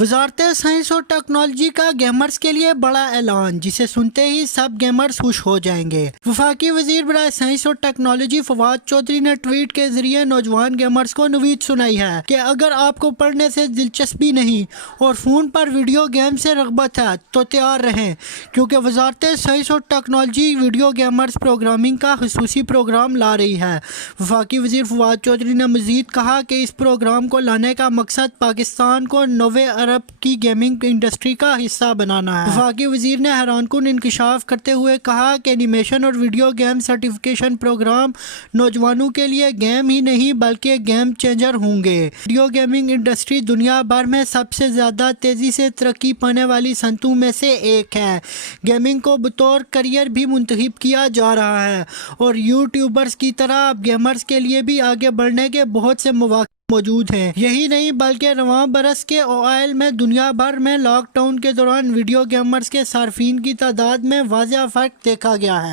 وزارت سائنس اور ٹیکنالوجی کا گیمرز کے لیے بڑا اعلان، جسے سنتے ہی سب گیمرز خوش ہو جائیں گے۔ وفاقی وزیر برائے سائنس اور ٹیکنالوجی فواد چودھری نے ٹویٹ کے ذریعے نوجوان گیمرز کو نوید سنائی ہے کہ اگر آپ کو پڑھنے سے دلچسپی نہیں اور فون پر ویڈیو گیم سے رغبت ہے تو تیار رہیں، کیونکہ وزارت سائنس اور ٹیکنالوجی ویڈیو گیمرز پروگرامنگ کا خصوصی پروگرام لا رہی ہے۔ وفاقی وزیر فواد چودھری نے مزید کہا کہ اس پروگرام کو لانے کا مقصد پاکستان کو نوے عرب کی گیمنگ انڈسٹری کا حصہ بنانا ہے۔ وفاقی وزیر نے حیران کن انکشاف کرتے ہوئے کہا کہ اینیمیشن اور ویڈیو گیم سرٹیفکیشن پروگرام نوجوانوں کے لیے گیم ہی نہیں بلکہ گیم چینجر ہوں گے۔ ویڈیو گیمنگ انڈسٹری دنیا بھر میں سب سے زیادہ تیزی سے ترقی پانے والی صنعتوں میں سے ایک ہے۔ گیمنگ کو بطور کریئر بھی منتخب کیا جا رہا ہے اور یوٹیوبرز کی طرح اب گیمرز کے لیے بھی آگے بڑھنے کے بہت سے مواقع موجود ہیں۔ یہی نہیں بلکہ رواں برس کے اوائل میں دنیا بھر میں لاک ڈاؤن کے دوران ویڈیو گیمرز کے صارفین کی تعداد میں واضح فرق دیکھا گیا ہے۔